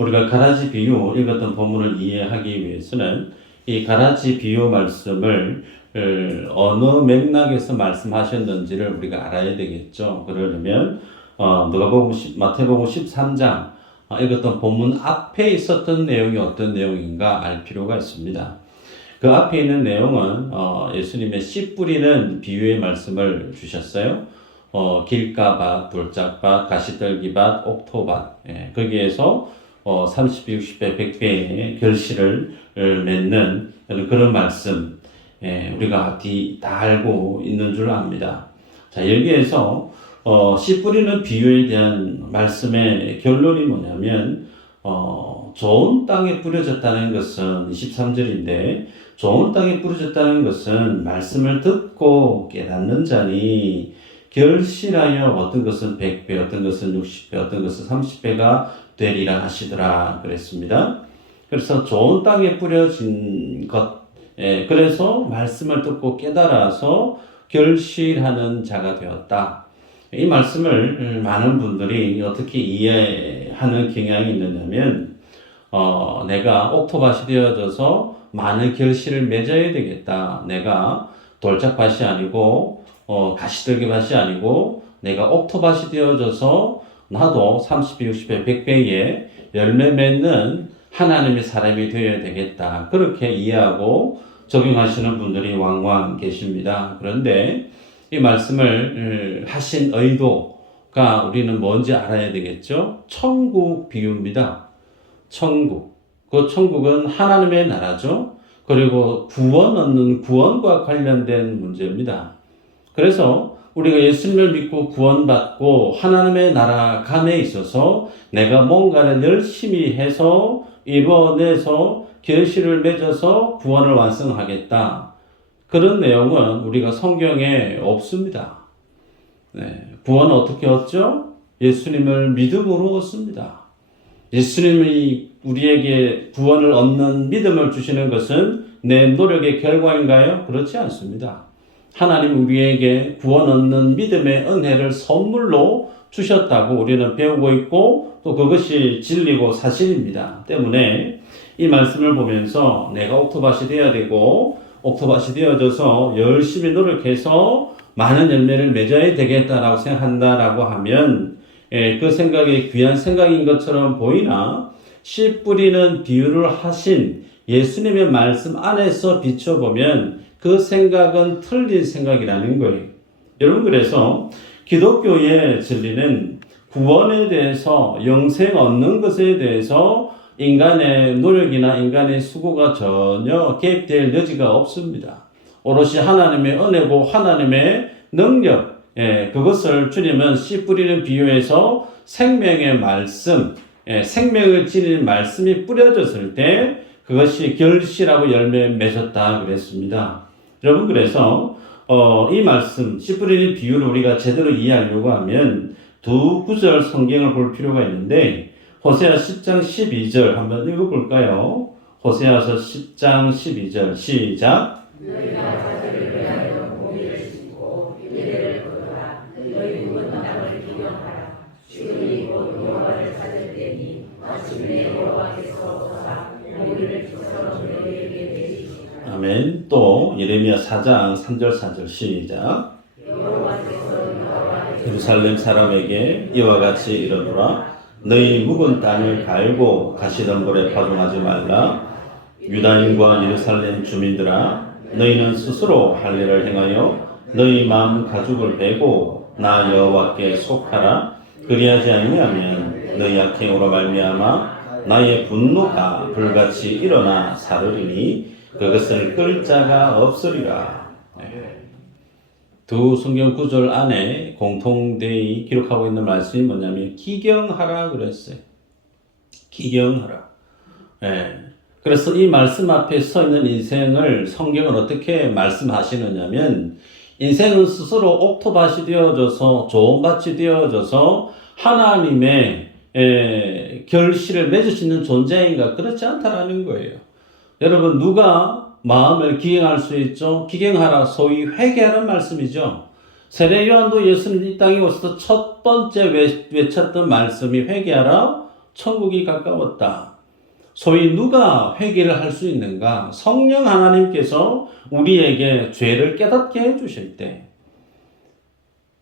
우리가 가라지 비유 읽었던 본문을 이해하기 위해서는 이 가라지 비유 말씀을 어느 맥락에서 말씀하셨는지를 우리가 알아야 되겠죠. 그러려면 마태복음 13장 읽었던 본문 앞에 있었던 내용이 어떤 내용인가 알 필요가 있습니다. 그 앞에 있는 내용은 예수님의 씨 뿌리는 비유의 말씀을 주셨어요. 길가밭, 돌짝밭, 가시떨기밭, 옥토밭. 거기에서 30배, 60배, 100배의 결실을 맺는 그런 말씀. 우리가 다 알고 있는 줄 압니다. 자, 여기에서 씨 뿌리는 비유에 대한 말씀의 결론이 뭐냐면 좋은 땅에 뿌려졌다는 것은 23절인데 좋은 땅에 뿌려졌다는 것은 말씀을 듣고 깨닫는 자니 결실하여 어떤 것은 100배, 어떤 것은 60배, 어떤 것은 30배가 되리라 하시더라 그랬습니다. 그래서 좋은 땅에 뿌려진 것, 그래서 말씀을 듣고 깨달아서 결실하는 자가 되었다. 이 말씀을 많은 분들이 어떻게 이해하는 경향이 있느냐면 내가 옥토밭이 되어져서 많은 결실을 맺어야 되겠다. 내가 돌짝밭이 아니고 가시떨기밭이 아니고 내가 옥토밭이 되어져서 나도 30배, 60배, 100배의 열매 맺는 하나님의 사람이 되어야 되겠다. 그렇게 이해하고 적용하시는 분들이 왕왕 계십니다. 그런데 이 말씀을 하신 의도가 우리는 뭔지 알아야 되겠죠? 천국 비유입니다. 천국. 그 천국은 하나님의 나라죠. 그리고 구원 얻는 구원과 관련된 문제입니다. 그래서 우리가 예수님을 믿고 구원받고 하나님의 나라 감에 있어서 내가 뭔가를 열심히 해서 이루어내서 결실을 맺어서 구원을 완성하겠다. 그런 내용은 우리가 성경에 없습니다. 구원은 어떻게 얻죠? 예수님을 믿음으로 얻습니다. 예수님이 우리에게 구원을 얻는 믿음을 주시는 것은 내 노력의 결과인가요? 그렇지 않습니다. 하나님 우리에게 구원 얻는 믿음의 은혜를 선물로 주셨다고 우리는 배우고 있고 또 그것이 진리고 사실입니다. 때문에 이 말씀을 보면서 내가 옥토밭이 되어야 되고 옥토밭이 되어져서 열심히 노력해서 많은 열매를 맺어야 되겠다라고 생각한다라고 하면 그 생각이 귀한 생각인 것처럼 보이나 씨 뿌리는 비유를 하신 예수님의 말씀 안에서 비춰보면 그 생각은 틀린 생각이라는 거예요. 여러분 그래서 기독교의 진리는 구원에 대해서 영생 얻는 것에 대해서 인간의 노력이나 인간의 수고가 전혀 개입될 여지가 없습니다. 오롯이 하나님의 은혜고 하나님의 능력, 그것을 주님은 씨 뿌리는 비유에서 생명의 말씀, 생명을 지닌 말씀이 뿌려졌을 때 그것이 결실하고 열매 맺었다 그랬습니다. 여러분 그래서 이 말씀 씨 뿌리는 비유를 우리가 제대로 이해하려고 하면 두 구절 성경을 볼 필요가 있는데 호세아 10장 12절 한번 읽어볼까요? 호세아서 10장 12절 시작. 너희가 자들을 위하여 공의를 심고 인내를 거두라. 너희 묵은 땅을 기경하라. 주의 곧 여호와를 찾을 때니 마침내 여호와께서 오사 공의를 기처럼 너희에게 내리시리라. 아멘. 또 예레미야 4장 3절 4절 시작. 여호와께서 예루살렘 사람에게 이와 같이 이르노라. 너희 묵은 땅을 갈고 가시덤불에 파종하지 말라. 유다인과 예루살렘 주민들아, 너희는 스스로 할 일을 행하여 너희 마음 가죽을 베고 나 여호와께 속하라. 그리하지 아니하면 너희 악행으로 말미암아 나의 분노가 불같이 일어나 사르리니 그것을 끌 자가 없으리라. 두 성경 구절 안에 공통되이 기록하고 있는 말씀이 뭐냐면 기경하라 그랬어요. 기경하라. 그래서 이 말씀 앞에 서 있는 인생을 성경은 어떻게 말씀하시느냐면 인생은 스스로 옥토밭이 되어져서 좋은 밭이 되어져서 하나님의 결실을 맺을 수 있는 존재인가? 그렇지 않다라는 거예요. 여러분 누가 마음을 기경할 수 있죠? 기경하라 소위 회개하는 말씀이죠. 세례 요한도 예수님 이 땅에 오셔서 첫 번째 외쳤던 말씀이 회개하라 천국이 가까웠다. 소위 누가 회개를 할 수 있는가? 성령 하나님께서 우리에게 죄를 깨닫게 해주실 때,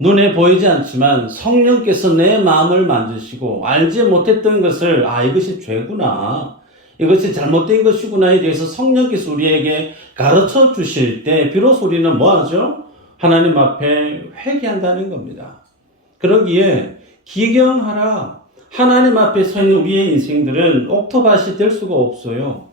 눈에 보이지 않지만 성령께서 내 마음을 만지시고 알지 못했던 것을 이것이 죄구나, 이것이 잘못된 것이구나에 대해서 성령께서 우리에게 가르쳐 주실 때 비로소 우리는 뭐하죠? 하나님 앞에 회개한다는 겁니다. 그러기에 기경하라. 하나님 앞에 서 있는 우리의 인생들은 옥토밭이 될 수가 없어요.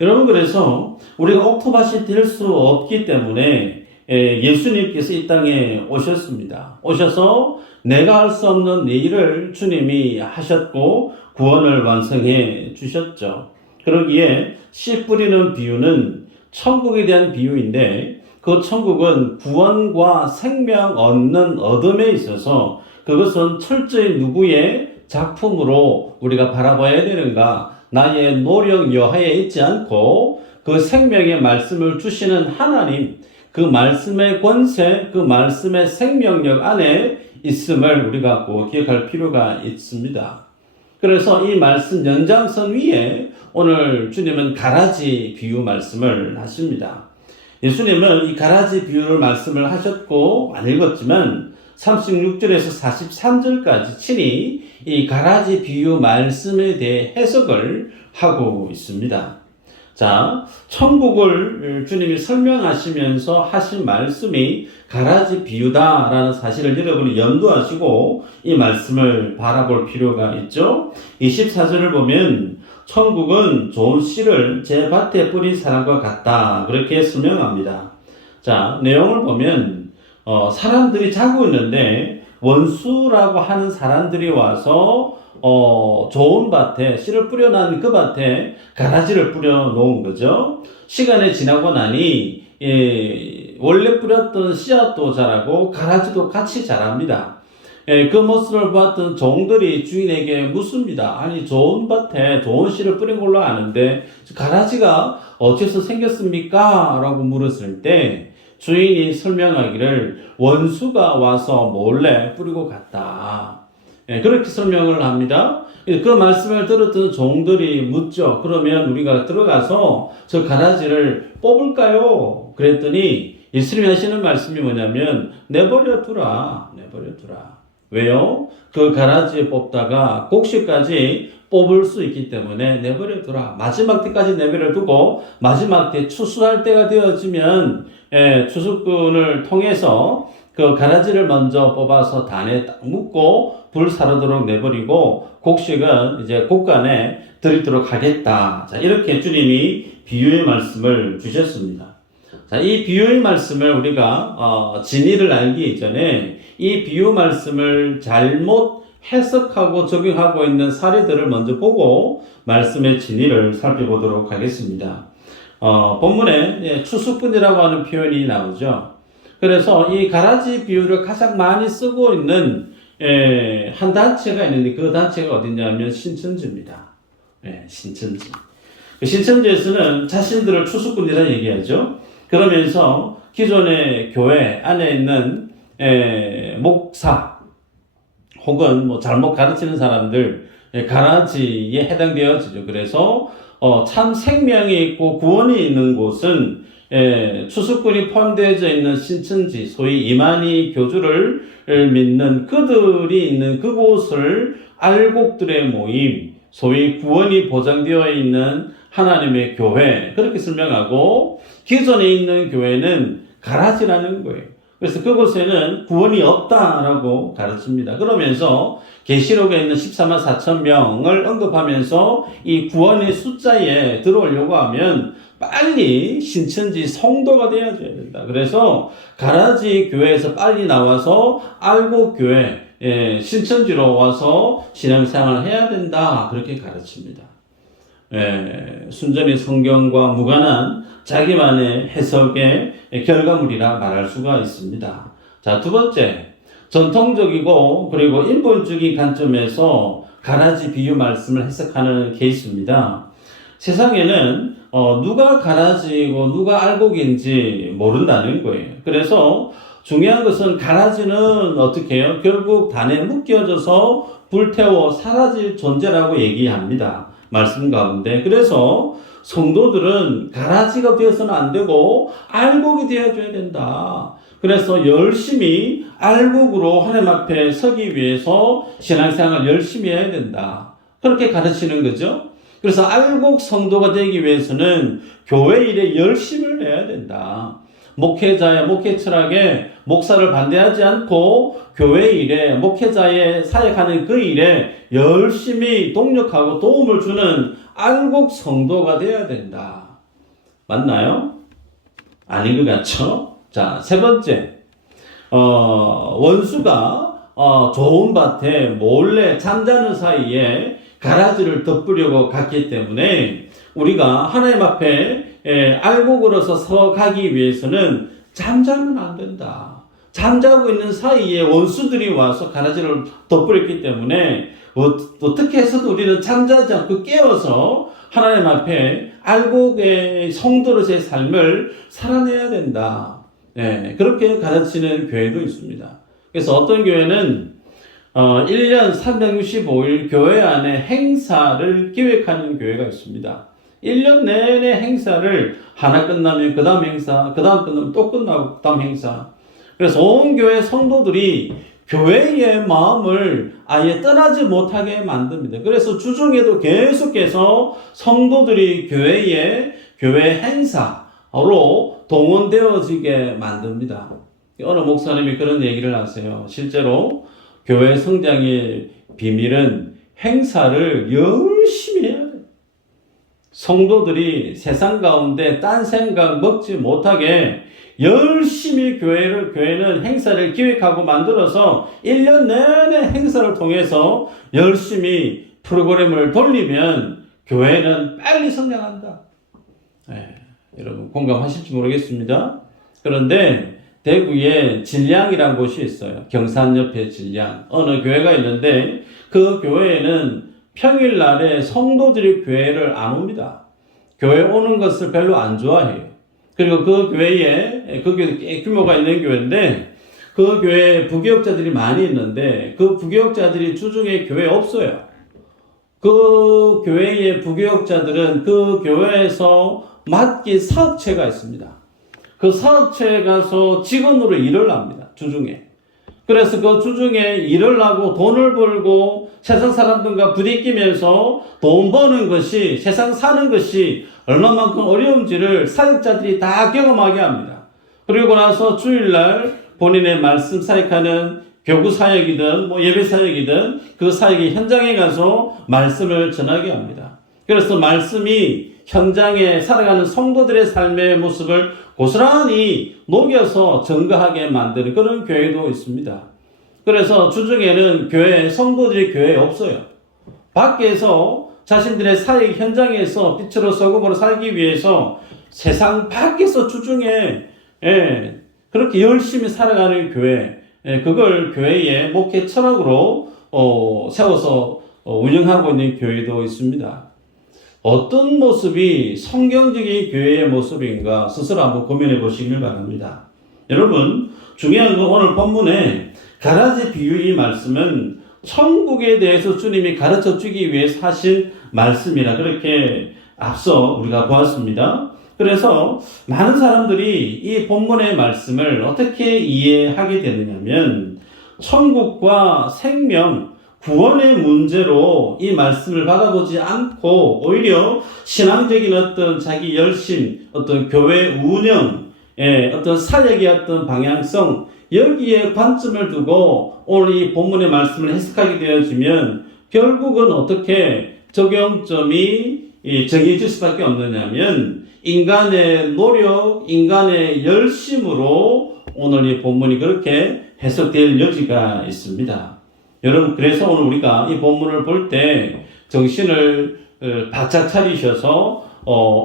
여러분, 그래서 우리가 옥토밭이 될 수 없기 때문에 예수님께서 이 땅에 오셨습니다. 오셔서 내가 할 수 없는 내 일을 주님이 하셨고 구원을 완성해 주셨죠. 그러기에 씨 뿌리는 비유는 천국에 대한 비유인데, 그 천국은 구원과 생명 얻는 얻음에 있어서 그것은 철저히 누구의 작품으로 우리가 바라봐야 되는가? 나의 노력 여하에 있지 않고 그 생명의 말씀을 주시는 하나님, 그 말씀의 권세, 그 말씀의 생명력 안에 있음을 우리가 꼭 기억할 필요가 있습니다. 그래서 이 말씀 연장선 위에 오늘 주님은 가라지 비유 말씀을 하십니다. 예수님은 이 가라지 비유를 말씀을 하셨고 안 읽었지만 36절에서 43절까지 친히 이 가라지 비유 말씀에 대해 해석을 하고 있습니다. 자, 천국을 주님이 설명하시면서 하신 말씀이 가라지 비유다라는 사실을 여러분이 염두하시고 이 말씀을 바라볼 필요가 있죠. 24절을 보면 천국은 좋은 씨를 제 밭에 뿌린 사람과 같다, 그렇게 설명합니다. 자, 내용을 보면 사람들이 자고 있는데 원수라고 하는 사람들이 와서 좋은 밭에 씨를 뿌려놓은 그 밭에 가라지를 뿌려 놓은 거죠. 시간이 지나고 나니 원래 뿌렸던 씨앗도 자라고 가라지도 같이 자랍니다. 그 모습을 보았던 종들이 주인에게 묻습니다. 아니, 좋은 밭에 좋은 씨를 뿌린 걸로 아는데 가라지가 어째서 생겼습니까? 라고 물었을 때 주인이 설명하기를 원수가 와서 몰래 뿌리고 갔다, 그렇게 설명을 합니다. 그 말씀을 들었던 종들이 묻죠. 그러면 우리가 들어가서 저 가라지를 뽑을까요? 그랬더니 예수님이 하시는 말씀이 뭐냐면 내버려 두라. 왜요? 그 가라지 뽑다가 곡식까지 뽑을 수 있기 때문에 내버려 두라. 마지막 때까지 내버려 두고 마지막 때 추수할 때가 되어지면 추수꾼을 통해서 그 가라지를 먼저 뽑아서 단에 딱 묶고 불 사르도록 내버리고 곡식은 이제 곡간에 들이도록 하겠다. 자, 이렇게 주님이 비유의 말씀을 주셨습니다. 자, 이 비유의 말씀을 우리가 진리를 알기 이전에 이 비유 말씀을 잘못 해석하고 적용하고 있는 사례들을 먼저 보고 말씀의 진리를 살펴보도록 하겠습니다. 본문에 추수꾼이라고 하는 표현이 나오죠. 그래서 이 가라지 비유를 가장 많이 쓰고 있는 한 단체가 있는데 그 단체가 어디냐면 신천지입니다. 신천지. 신천지에서는 자신들을 추수꾼이라 얘기하죠. 그러면서 기존의 교회 안에 있는 목사 혹은 뭐 잘못 가르치는 사람들 가라지에 해당되어지죠. 그래서 참 생명이 있고 구원이 있는 곳은 추수꾼이 포함되어져 있는 신천지, 소위 이만희 교주를 믿는 그들이 있는 그곳을 알곡들의 모임, 소위 구원이 보장되어 있는 하나님의 교회, 그렇게 설명하고 기존에 있는 교회는 가라지라는 거예요. 그래서 그곳에는 구원이 없다라고 가르칩니다. 그러면서 계시록에 있는 14만 4천 명을 언급하면서 이 구원의 숫자에 들어오려고 하면 빨리 신천지 성도가 되어야 된다. 그래서 가라지 교회에서 빨리 나와서 알곡 교회, 신천지로 와서 신앙생활을 해야 된다, 그렇게 가르칩니다. 순전히 성경과 무관한 자기만의 해석의 결과물이라 말할 수가 있습니다. 자, 두 번째, 전통적이고 그리고 인본주의 관점에서 가라지 비유 말씀을 해석하는 케이스입니다. 세상에는 누가 가라지고 누가 알곡인지 모른다는 거예요. 그래서 중요한 것은 가라지는 어떻게 해요? 결국 단에 묶여져서 불태워 사라질 존재라고 얘기합니다. 말씀 가운데. 그래서 성도들은 가라지가 되어서는 안 되고 알곡이 되어줘야 된다. 그래서 열심히 알곡으로 하나님 앞에 서기 위해서 신앙생활을 열심히 해야 된다. 그렇게 가르치는 거죠. 그래서 알곡 성도가 되기 위해서는 교회 일에 열심을 내야 된다. 목회자의 목회 철학에 목사를 반대하지 않고 교회 일에 목회자의 사역하는 그 일에 열심히 동력하고 도움을 주는 알곡 성도가 되어야 된다. 맞나요? 아닌 것 같죠? 자, 세 번째. 원수가 좋은 밭에 몰래 잠자는 사이에 가라지를 덮으려고 갔기 때문에 우리가 하나님 앞에 알곡으로서 서가기 위해서는 잠자면 안 된다. 잠자고 있는 사이에 원수들이 와서 가라지를 덮으렸기 때문에 어떻게 해서도 우리는 잠자지 않고 깨어서 하나님 앞에 알곡의 성도로서의 삶을 살아내야 된다. 그렇게 가르치는 교회도 있습니다. 그래서 어떤 교회는 1년 365일 교회 안에 행사를 기획하는 교회가 있습니다. 1년 내내 행사를 하나 끝나면 그 다음 행사, 그 다음 끝나면 또 끝나고 그 다음 행사. 그래서 온 교회 성도들이 교회의 마음을 아예 떠나지 못하게 만듭니다. 그래서 주중에도 계속해서 성도들이 교회 행사로 동원되어지게 만듭니다. 어느 목사님이 그런 얘기를 하세요. 실제로 교회 성장의 비밀은 행사를 열심히 해야 돼요. 성도들이 세상 가운데 딴 생각 먹지 못하게 열심히 교회는 행사를 기획하고 만들어서 1년 내내 행사를 통해서 열심히 프로그램을 돌리면 교회는 빨리 성장한다. 여러분 공감하실지 모르겠습니다. 그런데 대구에 진량이라는 곳이 있어요. 경산 옆에 진량. 어느 교회가 있는데 그 교회에는 평일날에 성도들이 교회를 안 옵니다. 교회 오는 것을 별로 안 좋아해요. 그리고 그 교회에, 그 교회 꽤 규모가 있는 교회인데 그 교회에 부교역자들이 많이 있는데 그 부교역자들이 주중에 교회에 없어요. 그 교회의 부교역자들은 그 교회에서 맡긴 사업체가 있습니다. 그 사업체에 가서 직원으로 일을 합니다. 주중에. 그래서 그 주중에 일을 하고 돈을 벌고 세상 사람들과 부딪히면서 돈 버는 것이 세상 사는 것이 얼마만큼 어려운지를 사역자들이 다 경험하게 합니다. 그리고 나서 주일날 본인의 말씀 사역하는 교구 사역이든 예배 사역이든 그 사역의 현장에 가서 말씀을 전하게 합니다. 그래서 말씀이 현장에 살아가는 성도들의 삶의 모습을 고스란히 녹여서 증거하게 만드는 그런 교회도 있습니다. 그래서 주중에는 성도들이 교회에 없어요. 밖에서 자신들의 사역 현장에서 빛으로 소금으로 살기 위해서 세상 밖에서 주중에 그렇게 열심히 살아가는 교회, 그걸 교회의 목회 철학으로 세워서 운영하고 있는 교회도 있습니다. 어떤 모습이 성경적인 교회의 모습인가 스스로 한번 고민해 보시길 바랍니다. 여러분, 중요한 건 오늘 본문에 가라지 비유 이 말씀은 천국에 대해서 주님이 가르쳐 주기 위해서 하신 말씀이라 그렇게 앞서 우리가 보았습니다. 그래서 많은 사람들이 이 본문의 말씀을 어떻게 이해하게 되느냐면 천국과 생명, 구원의 문제로 이 말씀을 받아보지 않고 오히려 신앙적인 어떤 자기 열심, 어떤 교회 운영, 어떤 사역의 어떤 방향성, 여기에 관점을 두고 오늘 이 본문의 말씀을 해석하게 되어지면 결국은 어떻게 적용점이 정해질 수밖에 없느냐면 인간의 노력, 인간의 열심으로 오늘 이 본문이 그렇게 해석될 여지가 있습니다. 여러분, 그래서 오늘 우리가 이 본문을 볼 때 정신을 바짝 차리셔서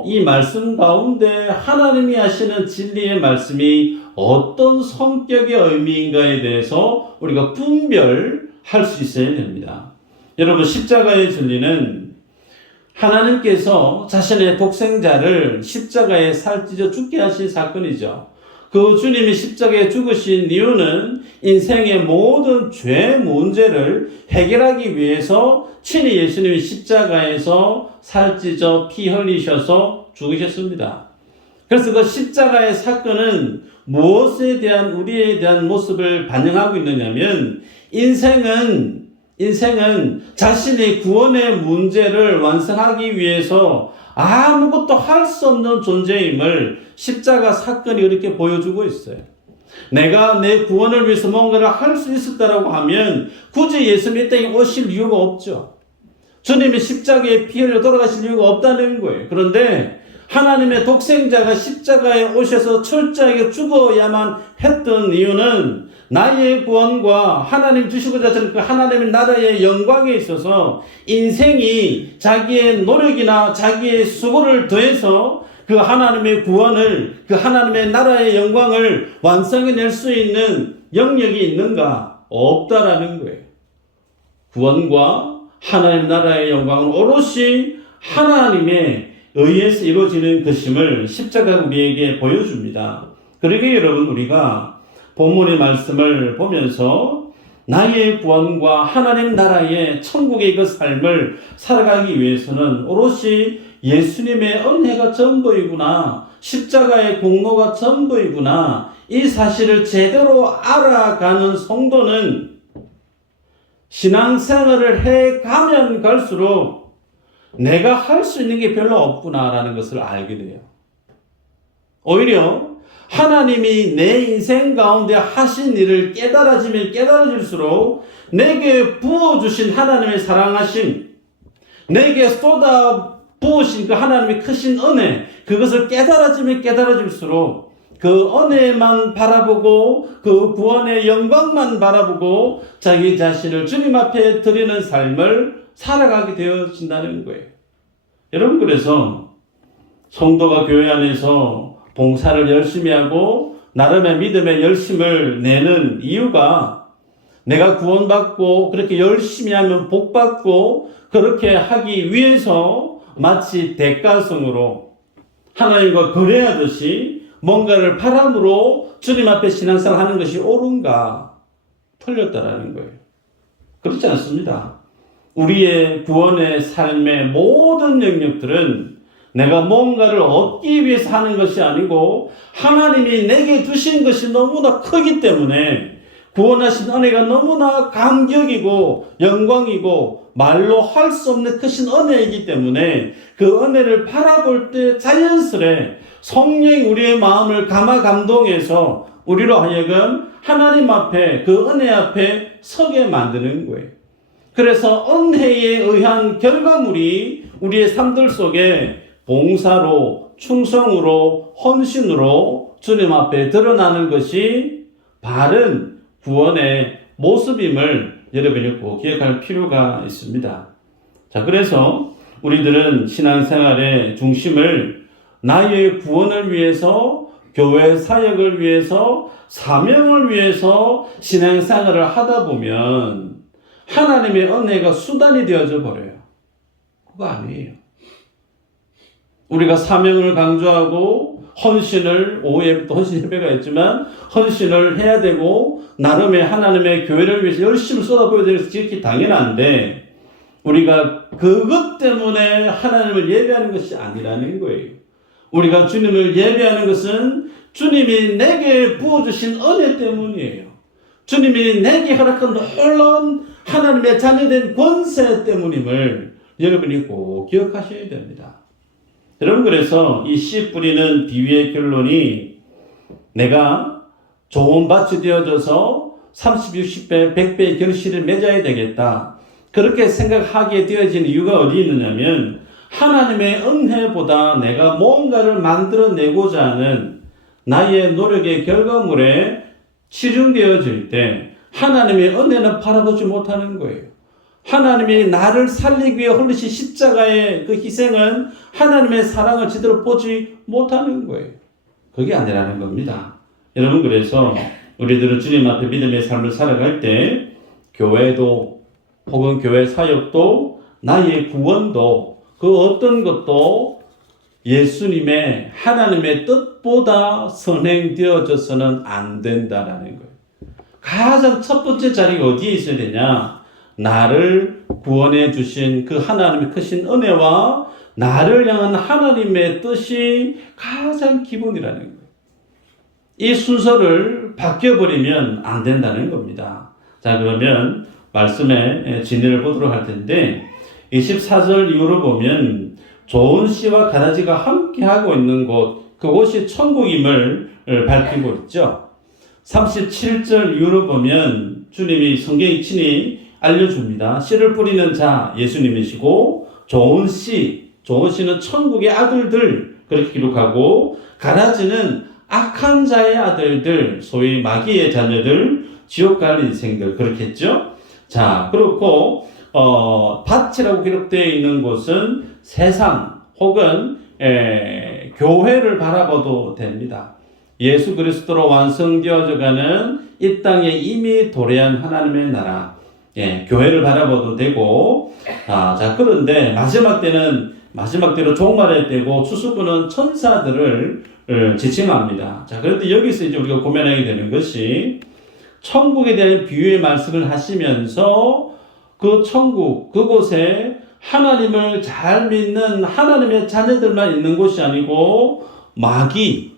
이 말씀 가운데 하나님이 하시는 진리의 말씀이 어떤 성격의 의미인가에 대해서 우리가 분별할 수 있어야 됩니다. 여러분, 십자가의 진리는 하나님께서 자신의 독생자를 십자가에 살찌져 죽게 하신 사건이죠. 그 주님이 십자가에 죽으신 이유는 인생의 모든 죄 문제를 해결하기 위해서 친히 예수님이 십자가에서 살찌져 피 흘리셔서 죽으셨습니다. 그래서 그 십자가의 사건은 무엇에 대한 우리에 대한 모습을 반영하고 있느냐면 인생은 자신의 구원의 문제를 완성하기 위해서 아무것도 할 수 없는 존재임을 십자가 사건이 이렇게 보여주고 있어요. 내가 내 구원을 위해서 뭔가를 할 수 있었다라고 하면 굳이 예수님이 이 땅에 오실 이유가 없죠. 주님이 십자가에 피 흘려 돌아가실 이유가 없다는 거예요. 그런데 하나님의 독생자가 십자가에 오셔서 철저하게 죽어야만 했던 이유는 나의 구원과 하나님 주시고자 하시는 그 하나님의 나라의 영광에 있어서 인생이 자기의 노력이나 자기의 수고를 더해서 그 하나님의 구원을, 그 하나님의 나라의 영광을 완성해낼 수 있는 영역이 있는가? 없다라는 거예요. 구원과 하나님 나라의 영광은 오롯이 하나님의 의해서 이루어지는 것임을 십자가가 우리에게 보여줍니다. 그러기에 여러분, 우리가 본문의 말씀을 보면서 나의 구원과 하나님 나라의 천국의 그 삶을 살아가기 위해서는 오롯이 예수님의 은혜가 전부이구나, 십자가의 공로가 전부이구나, 이 사실을 제대로 알아가는 성도는 신앙생활을 해가면 갈수록 내가 할 수 있는 게 별로 없구나라는 것을 알게 돼요. 오히려 하나님이 내 인생 가운데 하신 일을 깨달아지면 깨달아질수록 내게 부어주신 하나님의 사랑하심, 내게 쏟아 부으신 그 하나님의 크신 은혜, 그것을 깨달아지면 깨달아질수록 그 은혜만 바라보고 그 구원의 영광만 바라보고 자기 자신을 주님 앞에 드리는 삶을 살아가게 되어진다는 거예요. 여러분, 그래서 성도가 교회 안에서 봉사를 열심히 하고 나름의 믿음의 열심을 내는 이유가 내가 구원받고 그렇게 열심히 하면 복받고 그렇게 하기 위해서 마치 대가성으로 하나님과 거래하듯이 뭔가를 바람으로 주님 앞에 신앙생활 하는 것이 옳은가? 틀렸다라는 거예요. 그렇지 않습니다. 우리의 구원의 삶의 모든 영역들은 내가 뭔가를 얻기 위해서 하는 것이 아니고 하나님이 내게 주신 것이 너무나 크기 때문에 구원하신 은혜가 너무나 감격이고 영광이고 말로 할 수 없는 크신 은혜이기 때문에 그 은혜를 바라볼 때 자연스레 성령이 우리의 마음을 감화 감동해서 우리로 하여금 하나님 앞에 그 은혜 앞에 서게 만드는 거예요. 그래서 은혜에 의한 결과물이 우리의 삶들 속에 봉사로, 충성으로, 헌신으로 주님 앞에 드러나는 것이 바른 구원의 모습임을 여러분이 꼭 기억할 필요가 있습니다. 자, 그래서 우리들은 신앙생활의 중심을 나의 구원을 위해서, 교회 사역을 위해서, 사명을 위해서 신앙생활을 하다 보면 하나님의 은혜가 수단이 되어져 버려요. 그거 아니에요. 우리가 사명을 강조하고 헌신을, 오후에부터 헌신 예배가 있지만 헌신을 해야 되고 나름의 하나님의 교회를 위해서 열심히 쏟아부어야 되는 것이 지극히 당연한데 우리가 그것 때문에 하나님을 예배하는 것이 아니라는 거예요. 우리가 주님을 예배하는 것은 주님이 내게 부어주신 은혜 때문이에요. 주님이 내게 허락한 놀라운 하나님의 자녀된 권세 때문임을 여러분이 꼭 기억하셔야 됩니다. 여러분, 그래서 이 씨 뿌리는 비유의 결론이 내가 좋은 밭이 되어져서 30, 60배, 100배의 결실을 맺어야 되겠다. 그렇게 생각하게 되어진 이유가 어디 있느냐면 하나님의 은혜보다 내가 뭔가를 만들어내고자 하는 나의 노력의 결과물에 치중되어질 때 하나님의 은혜는 바라보지 못하는 거예요. 하나님이 나를 살리기 위해 흘리신 십자가의 그 희생은 하나님의 사랑을 제대로 보지 못하는 거예요. 그게 아니라는 겁니다. 여러분, 그래서 우리들은 주님 앞에 믿음의 삶을 살아갈 때 교회도 혹은 교회 사역도 나의 구원도 그 어떤 것도 예수님의 하나님의 뜻보다 선행되어져서는 안 된다라는 거예요. 가장 첫 번째 자리가 어디에 있어야 되냐? 나를 구원해 주신 그 하나님의 크신 은혜와 나를 향한 하나님의 뜻이 가장 기본이라는 거예요. 이 순서를 바뀌어버리면 안 된다는 겁니다. 자, 그러면 말씀의 진리를 보도록 할 텐데 24절 이후로 보면 좋은 씨와 가라지가 함께하고 있는 곳, 그곳이 천국임을 밝히고 있죠. 37절 이후로 보면 주님이 성경에 친히 알려줍니다. 씨를 뿌리는 자 예수님이시고 좋은 씨는 천국의 아들들 그렇게 기록하고 가라지는 악한 자의 아들들, 소위 마귀의 자녀들, 지옥 갈 인생들 그렇게 했죠. 자, 그렇고 밭이라고 기록되어 있는 곳은 세상 혹은 교회를 바라봐도 됩니다. 예수 그리스도로 완성되어져 가는 이 땅에 이미 도래한 하나님의 나라, 교회를 바라봐도 되고, 자, 그런데 마지막대로 종말의 때고 추수꾼은 천사들을 지칭합니다. 자, 그런데 여기서 이제 우리가 고민하게 되는 것이 천국에 대한 비유의 말씀을 하시면서 그 천국, 그곳에 하나님을 잘 믿는 하나님의 자녀들만 있는 곳이 아니고 마귀,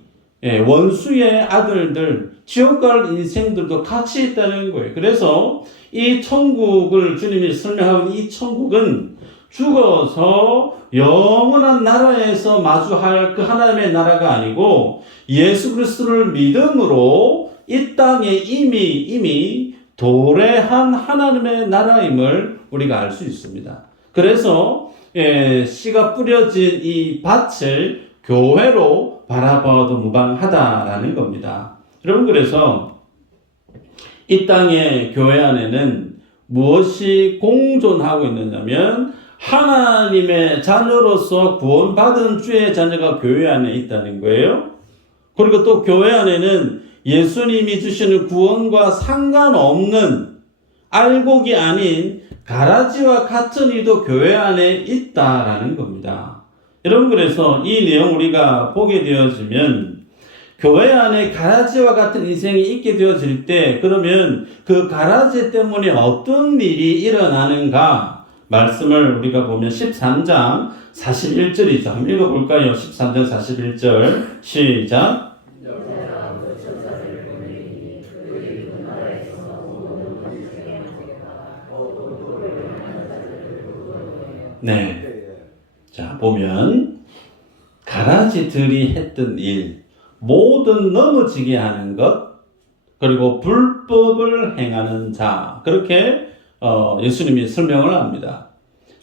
원수의 아들들, 지옥 갈 인생들도 같이 있다는 거예요. 그래서 이 천국을 주님이 설명하는 이 천국은 죽어서 영원한 나라에서 마주할 그 하나님의 나라가 아니고 예수 그리스도를 믿음으로 이 땅에 이미 도래한 하나님의 나라임을 우리가 알 수 있습니다. 그래서 씨가 뿌려진 이 밭을 교회로 바라봐도 무방하다라는 겁니다. 여러분, 그래서 이 땅의 교회 안에는 무엇이 공존하고 있느냐면 하나님의 자녀로서 구원받은 주의 자녀가 교회 안에 있다는 거예요. 그리고 또 교회 안에는 예수님이 주시는 구원과 상관없는 알곡이 아닌 가라지와 같은 이도 교회 안에 있다라는 겁니다. 여러분, 그래서 이 내용 우리가 보게 되어지면 교회 안에 가라지와 같은 인생이 있게 되어질 때 그러면 그 가라지 때문에 어떤 일이 일어나는가 말씀을 우리가 보면 13장 41절이죠. 한번 읽어볼까요? 13장 41절 시작. 네. 자, 보면 가라지들이 했던 일, 모든 넘어지게 하는 것, 그리고 불법을 행하는 자, 그렇게 예수님이 설명을 합니다.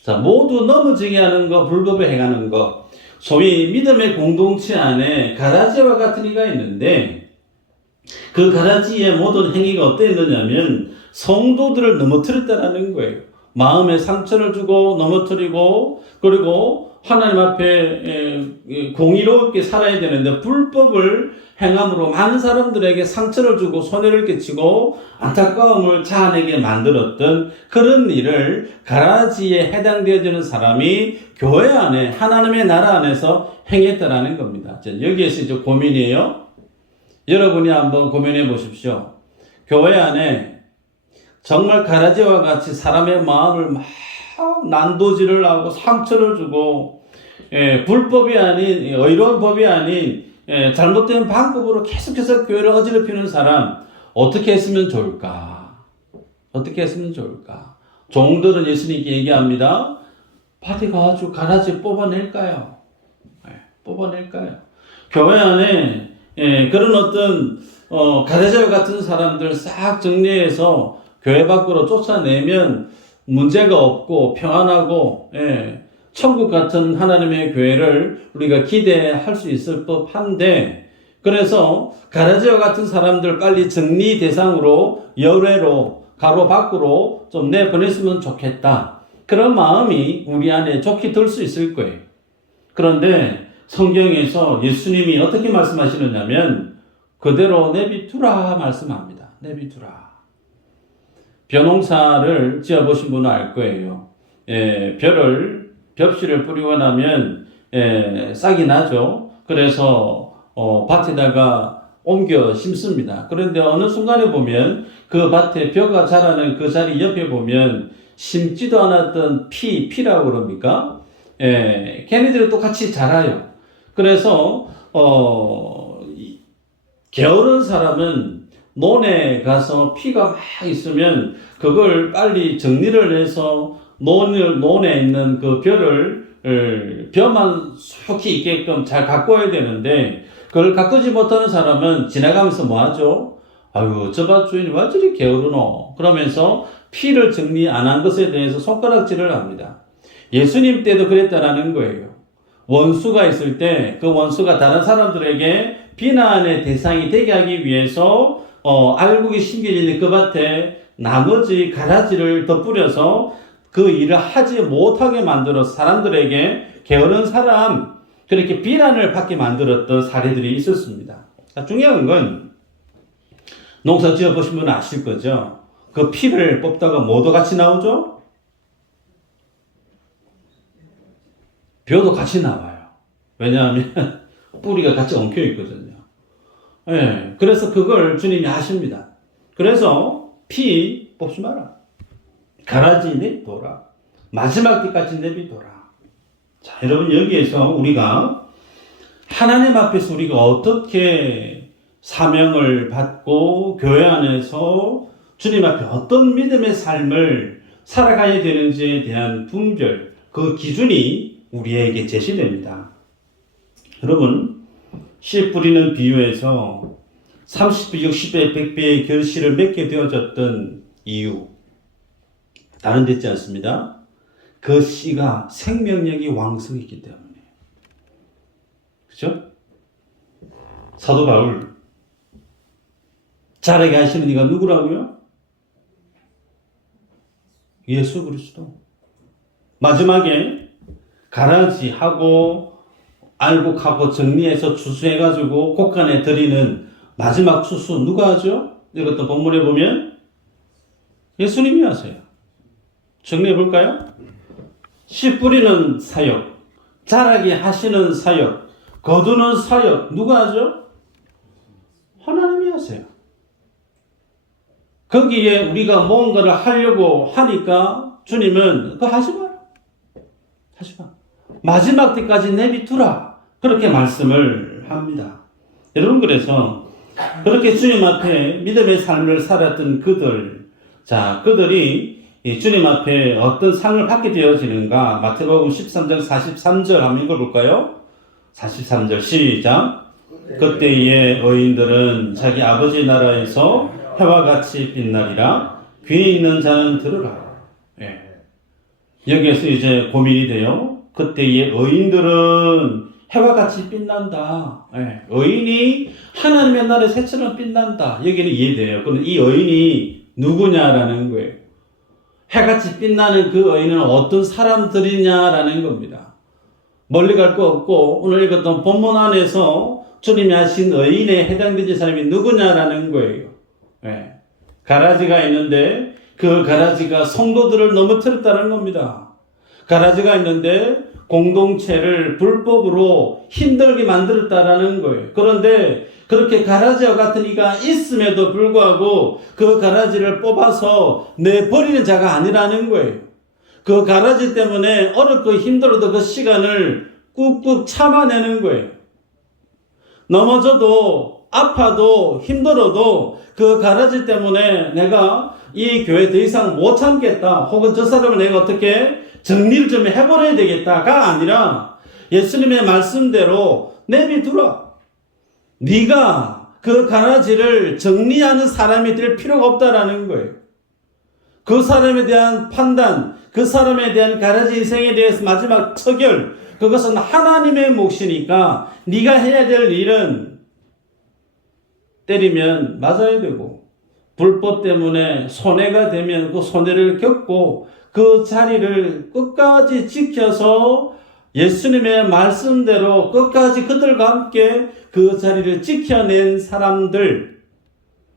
자, 모두 넘어지게 하는 것, 불법을 행하는 것, 소위 믿음의 공동체 안에 가라지와 같은 이가 있는데 그 가라지의 모든 행위가 어땠느냐면 성도들을 넘어뜨렸다는 거예요. 마음에 상처를 주고 넘어뜨리고, 그리고 하나님 앞에 공의롭게 살아야 되는데 불법을 행함으로 많은 사람들에게 상처를 주고 손해를 끼치고 안타까움을 자아내게 만들었던 그런 일을 가라지에 해당되어지는 사람이 교회 안에 하나님의 나라 안에서 행했다라는 겁니다. 여기에서 이제 고민이에요. 여러분이 한번 고민해 보십시오. 교회 안에 정말 가라지와 같이 사람의 마음을 막 난도질을 하고 상처를 주고 불법이 아닌 의로운 법이 아닌 잘못된 방법으로 계속해서 교회를 어지럽히는 사람 어떻게 했으면 좋을까? 어떻게 했으면 좋을까? 종들은 예수님께 얘기합니다. 밭에 가가지고 가라지 뽑아낼까요? 뽑아낼까요? 교회 안에 그런 어떤 가라지와 같은 사람들 싹 정리해서 교회 밖으로 쫓아내면 문제가 없고 평안하고 천국 같은 하나님의 교회를 우리가 기대할 수 있을 법한데, 그래서 가라지와 같은 사람들 빨리 정리 대상으로 열외로 가로 밖으로 좀 내보냈으면 좋겠다. 그런 마음이 우리 안에 좋게 들 수 있을 거예요. 그런데 성경에서 예수님이 어떻게 말씀하시느냐면 그대로 내비두라 말씀합니다. 내비두라. 벼농사를 지어보신 분은 알 거예요. 벼씨를 뿌리고 나면 싹이 나죠. 그래서 밭에다가 옮겨 심습니다. 그런데 어느 순간에 보면 그 밭에 벼가 자라는 그 자리 옆에 보면 심지도 않았던 피라고 그럽니까? 걔네들이 똑같이 자라요. 그래서 게으른 사람은 논에 가서 피가 막 있으면 그걸 빨리 정리를 해서 논에 있는 그 벼만 속히 있게끔 잘 가꿔야 되는데 그걸 가꾸지 못하는 사람은 지나가면서 뭐 하죠? 아유, 저 밭 주인이 왜 저리 게으르노? 그러면서 피를 정리 안 한 것에 대해서 손가락질을 합니다. 예수님 때도 그랬다라는 거예요. 원수가 있을 때 그 원수가 다른 사람들에게 비난의 대상이 되게 하기 위해서 알곡이 심겨진 그 밭에 나머지 가라지를 덧뿌려서 그 일을 하지 못하게 만들어 사람들에게 게으른 사람 그렇게 비난을 받게 만들었던 사례들이 있었습니다. 중요한 건 농사 지어 보신 분은 아실 거죠. 그 피를 뽑다가 뭐도 같이 나오죠? 벼도 같이 나와요. 왜냐하면 뿌리가 같이 엉켜 있거든요. 그래서 그걸 주님이 하십니다. 그래서 피 뽑지 마라. 가라지 내비둬라. 마지막 때까지 내비둬라. 자, 여러분 여기에서 우리가 하나님 앞에서 우리가 어떻게 사명을 받고 교회 안에서 주님 앞에 어떤 믿음의 삶을 살아가야 되는지에 대한 분별, 그 기준이 우리에게 제시됩니다. 여러분, 씨 뿌리는 비유에서 30배, 60배, 100배의 결실을 맺게 되어졌던 이유 다른 데 있지 않습니다. 그 씨가 생명력이 왕성했기 때문에. 그죠? 사도 바울 자라게 하시는 이가 누구라고요? 예수 그리스도. 마지막에 가라지하고 알곡하고 정리해서 추수해가지고 곡간에 드리는 마지막 추수 누가 하죠? 이것도 본문에 보면 예수님이 하세요. 정리해 볼까요? 씨 뿌리는 사역, 자라게 하시는 사역, 거두는 사역 누가 하죠? 하나님이 하세요. 거기에 우리가 뭔가를 하려고 하니까 주님은 그거 하지 마라. 하지 마. 마지막 때까지 내비두라. 그렇게 말씀을 합니다. 여러분 그래서 그렇게 주님 앞에 믿음의 삶을 살았던 그들, 자 그들이 주님 앞에 어떤 상을 받게 되어지는가? 마태복음 13장 43절 한번 읽어볼까요? 43절 시작. 그때의 의인들은 자기 아버지 나라에서 해와 같이 빛나리라. 귀에 있는 자는 들으라. 여기에서 이제 고민이 돼요. 그때의 의인들은 해와 같이 빛난다. 의인이 하나님의 나라의 새처럼 빛난다. 여기는 이해돼요. 그런데 이 의인이 누구냐라는 거예요. 해같이 빛나는 그 의인은 어떤 사람들이냐라는 겁니다. 멀리 갈 거 없고 오늘 읽었던 본문 안에서 주님이 하신 의인에 해당되는 사람이 누구냐라는 거예요. 가라지가 있는데 그 가라지가 성도들을 넘어뜨렸다는 겁니다. 가라지가 있는데 공동체를 불법으로 힘들게 만들었다라는 거예요. 그런데 그렇게 가라지와 같은 이가 있음에도 불구하고 그 가라지를 뽑아서 내버리는 자가 아니라는 거예요. 그 가라지 때문에 어렵고 힘들어도 그 시간을 꾹꾹 참아내는 거예요. 넘어져도 아파도 힘들어도 그 가라지 때문에 내가 이 교회 더 이상 못 참겠다. 혹은 저 사람을 내가 어떻게 정리를 좀 해버려야 되겠다가 아니라 예수님의 말씀대로 내비두라. 네가 그 가라지를 정리하는 사람이 될 필요가 없다라는 거예요. 그 사람에 대한 판단, 그 사람에 대한 가라지 인생에 대해서 마지막 처결, 그것은 하나님의 몫이니까 네가 해야 될 일은 때리면 맞아야 되고 불법 때문에 손해가 되면 그 손해를 겪고 그 자리를 끝까지 지켜서 예수님의 말씀대로 끝까지 그들과 함께 그 자리를 지켜낸 사람들,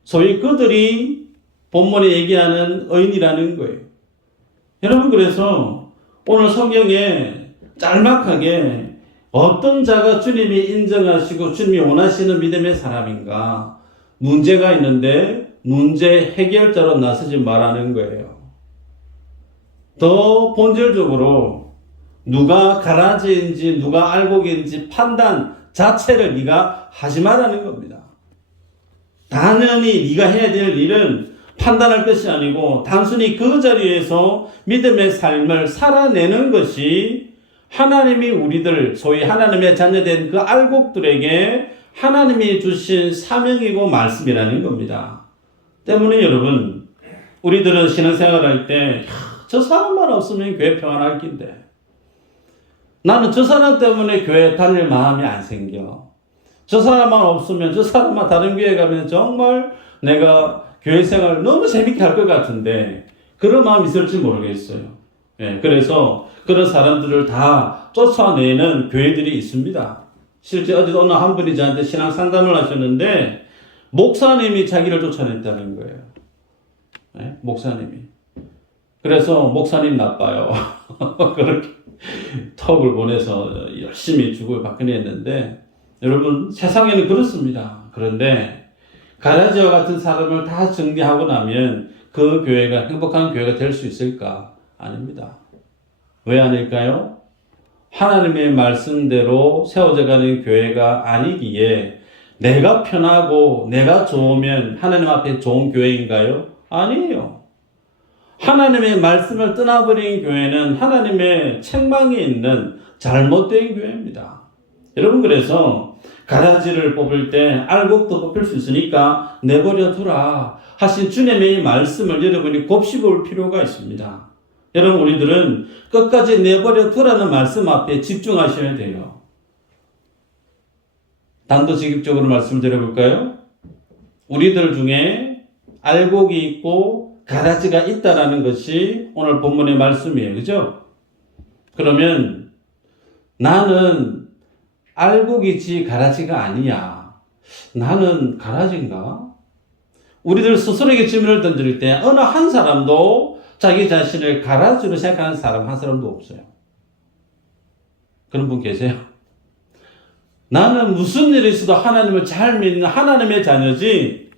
소위 그들이 본문에 얘기하는 의인이라는 거예요. 여러분 그래서 오늘 성경에 짤막하게 어떤 자가 주님이 인정하시고 주님이 원하시는 믿음의 사람인가? 문제가 있는데 문제 해결자로 나서지 말라는 거예요. 더 본질적으로 누가 가라지인지 누가 알곡인지 판단 자체를 네가 하지 말라는 겁니다. 당연히 네가 해야 될 일은 판단할 것이 아니고 단순히 그 자리에서 믿음의 삶을 살아내는 것이 하나님이 우리들 소위 하나님의 자녀된 그 알곡들에게 하나님이 주신 사명이고 말씀이라는 겁니다. 때문에 여러분, 우리들은 신앙생활할 때 저 사람만 없으면 교회 평안할 긴데 나는 저 사람 때문에 교회 다닐 마음이 안 생겨. 저 사람만 없으면 저 사람만 다른 교회 가면 정말 내가 교회 생활 너무 재밌게 할 것 같은데 그런 마음이 있을지 모르겠어요. 예, 그래서 그런 사람들을 다 쫓아내는 교회들이 있습니다. 실제 어느 한 분이 저한테 신앙 상담을 하셨는데 목사님이 자기를 쫓아냈다는 거예요. 예, 목사님이. 그래서 목사님 나빠요. 그렇게 턱을 보내서 열심히 죽을 박근혜 했는데 여러분 세상에는 그렇습니다. 그런데 가라지와 같은 사람을 다 정리하고 나면 그 교회가 행복한 교회가 될 수 있을까? 아닙니다. 왜 아닐까요? 하나님의 말씀대로 세워져가는 교회가 아니기에 내가 편하고 내가 좋으면 하나님 앞에 좋은 교회인가요? 아니에요. 하나님의 말씀을 떠나버린 교회는 하나님의 책망이 있는 잘못된 교회입니다. 여러분 그래서 가라지를 뽑을 때 알곡도 뽑힐 수 있으니까 내버려 두라 하신 주님의 말씀을 여러분이 곱씹을 필요가 있습니다. 여러분 우리들은 끝까지 내버려 두라는 말씀 앞에 집중하셔야 돼요. 단도직입적으로 말씀을 드려볼까요? 우리들 중에 알곡이 있고 가라지가 있다라는 것이 오늘 본문의 말씀이에요. 그죠? 그러면 나는 알곡이지 가라지가 아니야. 나는 가라지인가? 우리들 스스로에게 질문을 던질 때 어느 한 사람도 자기 자신을 가라지로 생각하는 사람 한 사람도 없어요. 그런 분 계세요? 나는 무슨 일이 있어도 하나님을 잘 믿는 하나님의 자녀지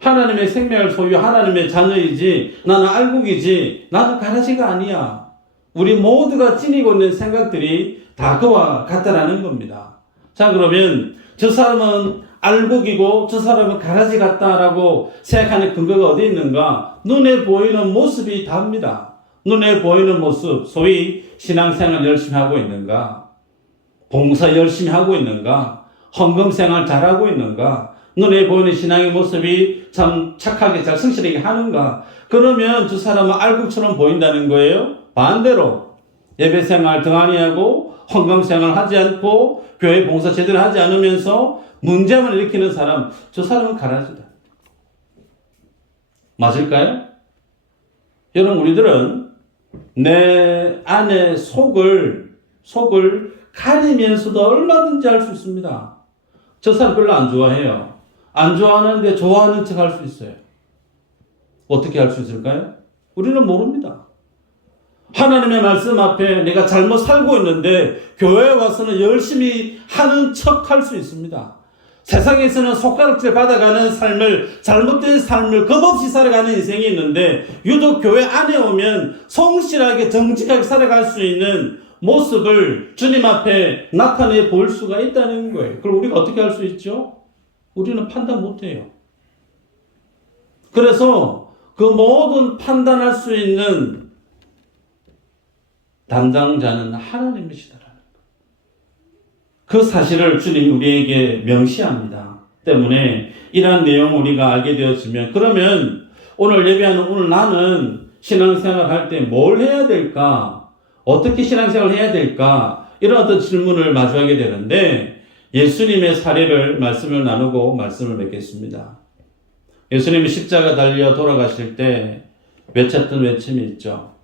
하나님의 생명을 소유 하나님의 자녀이지 나는 알곡이지 나는 가라지가 아니야. 우리 모두가 지니고 있는 생각들이 다 그와 같다라는 겁니다. 자 그러면 저 사람은 알곡이고 저 사람은 가라지 같다라고 생각하는 근거가 어디 있는가? 눈에 보이는 모습이 답니다. 눈에 보이는 모습 소위 신앙생활 열심히 하고 있는가? 봉사 열심히 하고 있는가? 헌금생활 잘하고 있는가? 눈에 보이는 신앙의 모습이 참 착하게 잘 성실하게 하는가? 그러면 저 사람은 알곡처럼 보인다는 거예요. 반대로 예배생활 등한히 하고 헌금생활 하지 않고 교회 봉사 제대로 하지 않으면서 문제만 일으키는 사람, 저 사람은 가라지다. 맞을까요? 여러분 우리들은 내 안의 속을 가리면서도 얼마든지 할 수 있습니다. 저 사람 별로 안 좋아해요. 안 좋아하는데 좋아하는 척 할 수 있어요. 어떻게 할 수 있을까요? 우리는 모릅니다. 하나님의 말씀 앞에 내가 잘못 살고 있는데 교회에 와서는 열심히 하는 척 할 수 있습니다. 세상에서는 손가락질 받아가는 삶을 잘못된 삶을 겁없이 살아가는 인생이 있는데 유독 교회 안에 오면 성실하게 정직하게 살아갈 수 있는 모습을 주님 앞에 나타내 볼 수가 있다는 거예요. 그럼 우리가 어떻게 할 수 있죠? 우리는 판단 못해요. 그래서 그 모든 판단할 수 있는 담당자는 하나님이시다라는 것. 그 사실을 주님이 우리에게 명시합니다. 때문에 이러한 내용을 우리가 알게 되었으면 그러면 오늘 예배하는 오늘 나는 신앙생활 할 때 뭘 해야 될까? 어떻게 신앙생활을 해야 될까? 이런 어떤 질문을 마주하게 되는데 예수님의 사례를 말씀을 나누고 말씀을 맺겠습니다. 예수님이 십자가 달려 돌아가실 때 외쳤던 외침이 있죠.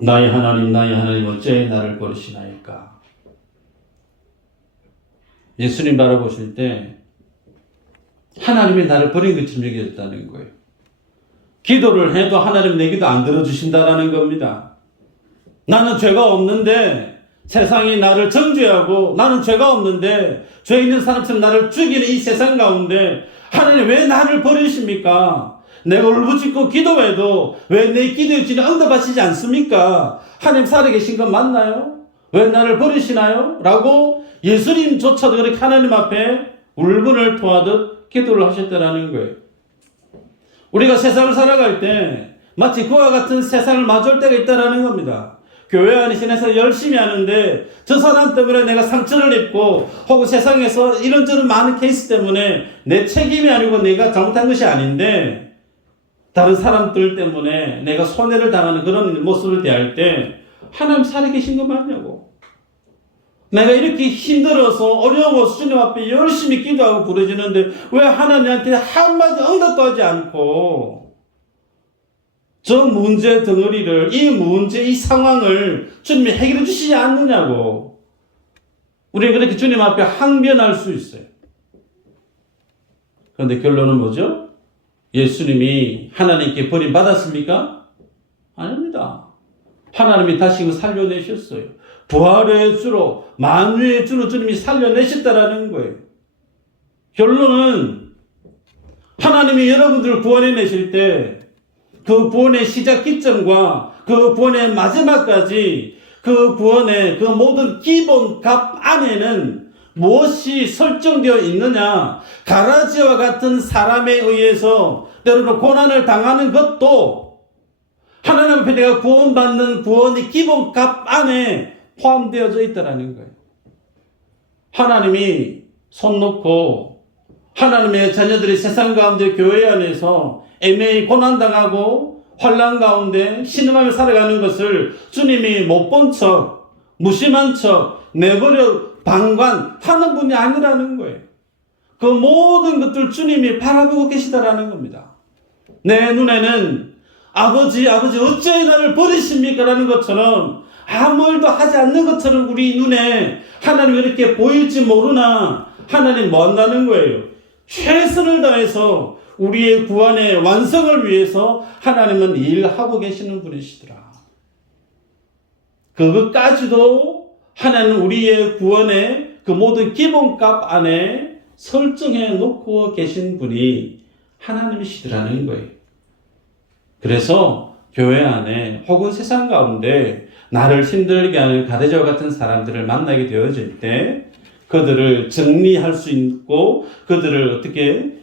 나의 하나님 어찌 나를 버리시나이까. 예수님 바라보실 때 하나님이 나를 버린 것처럼 여겨졌다는 거예요. 기도를 해도 하나님 내 기도 안 들어주신다라는 겁니다. 나는 죄가 없는데 세상이 나를 정죄하고 나는 죄가 없는데 죄 있는 사람처럼 나를 죽이는 이 세상 가운데 하나님 왜 나를 버리십니까? 내가 울부짖고 기도해도 왜 내 기도에 주님 응답하시지 않습니까? 하나님 살아계신 건 맞나요? 왜 나를 버리시나요? 라고 예수님조차도 그렇게 하나님 앞에 울분을 토하듯 기도를 하셨다라는 거예요. 우리가 세상을 살아갈 때 마치 그와 같은 세상을 마주할 때가 있다라는 겁니다. 교회 안에서 열심히 하는데 저 사람 때문에 내가 상처를 입고 혹은 세상에서 이런저런 많은 케이스 때문에 내 책임이 아니고 내가 잘못한 것이 아닌데 다른 사람들 때문에 내가 손해를 당하는 그런 모습을 대할 때 하나님 살아계신 거 맞냐고. 내가 이렇게 힘들어서 어려워서 주님 앞에 열심히 기도하고 부르짖는데 왜 하나님한테 한마디 응답도 하지 않고 저 문제 덩어리를, 이 문제, 이 상황을 주님이 해결해 주시지 않느냐고. 우리는 그렇게 주님 앞에 항변할 수 있어요. 그런데 결론은 뭐죠? 예수님이 하나님께 버림받았습니까? 아닙니다. 하나님이 다시 살려내셨어요. 부활의 주로, 만유의 주로 주님이 살려내셨다라는 거예요. 결론은 하나님이 여러분들을 구원해내실 때 그 구원의 시작 기점과 그 구원의 마지막까지 그 구원의 그 모든 기본 값 안에는 무엇이 설정되어 있느냐? 가라지와 같은 사람에 의해서 때로는 고난을 당하는 것도 하나님 앞에 내가 구원받는 구원의 기본 값 안에 포함되어져 있다라는 거예요. 하나님이 손 놓고 하나님의 자녀들이 세상 가운데 교회 안에서 애매히 고난당하고 환난 가운데 신음하며 살아가는 것을 주님이 못 본 척, 무심한 척, 내버려 방관하는 분이 아니라는 거예요. 그 모든 것들 주님이 바라보고 계시다라는 겁니다. 내 눈에는 아버지 어찌 나를 버리십니까? 라는 것처럼 아무 일도 하지 않는 것처럼 우리 눈에 하나님이 이렇게 보일지 모르나 하나님 뭐 한다는 거예요? 최선을 다해서 우리의 구원의 완성을 위해서 하나님은 일하고 계시는 분이시더라. 그것까지도 하나님 우리의 구원의 그 모든 기본값 안에 설정해 놓고 계신 분이 하나님이시더라는 거예요. 그래서 교회 안에 혹은 세상 가운데 나를 힘들게 하는 가데자와 같은 사람들을 만나게 되어질 때 그들을 정리할 수 있고 그들을 어떻게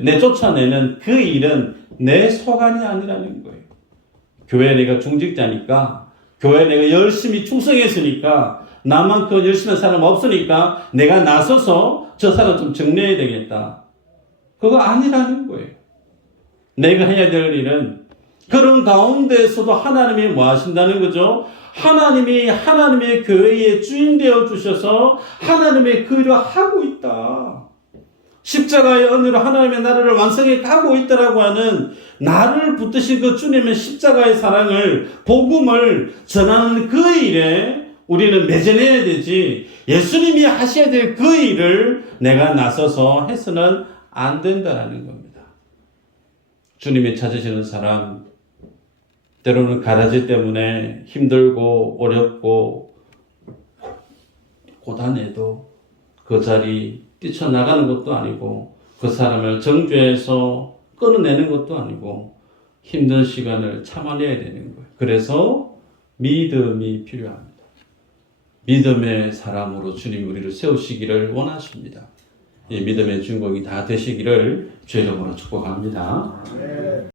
내쫓아내는 그 일은 내 소관이 아니라는 거예요. 교회에 내가 중직자니까 교회에 내가 열심히 충성했으니까 나만큼 열심히 한 사람 없으니까 내가 나서서 저 사람 좀 정리해야 되겠다. 그거 아니라는 거예요. 내가 해야 될 일은 그런 가운데에서도 하나님이 뭐 하신다는 거죠? 하나님이 하나님의 교회의 주인 되어 주셔서 하나님의 그 일을 하고 있다. 십자가의 은혜로 하나님의 나라를 완성해 가고 있다라고 하는 나를 붙드신 그 주님의 십자가의 사랑을, 복음을 전하는 그 일에 우리는 매진해야 되지, 예수님이 하셔야 될 그 일을 내가 나서서 해서는 안 된다라는 겁니다. 주님이 찾으시는 사람, 때로는 가라지 때문에 힘들고 어렵고 고단해도 그 자리 뛰쳐나가는 것도 아니고 그 사람을 정죄해서 끊어내는 것도 아니고 힘든 시간을 참아내야 되는 거예요. 그래서 믿음이 필요합니다. 믿음의 사람으로 주님 우리를 세우시기를 원하십니다. 이 믿음의 주인공이 다 되시기를 주의 이름으로 축복합니다.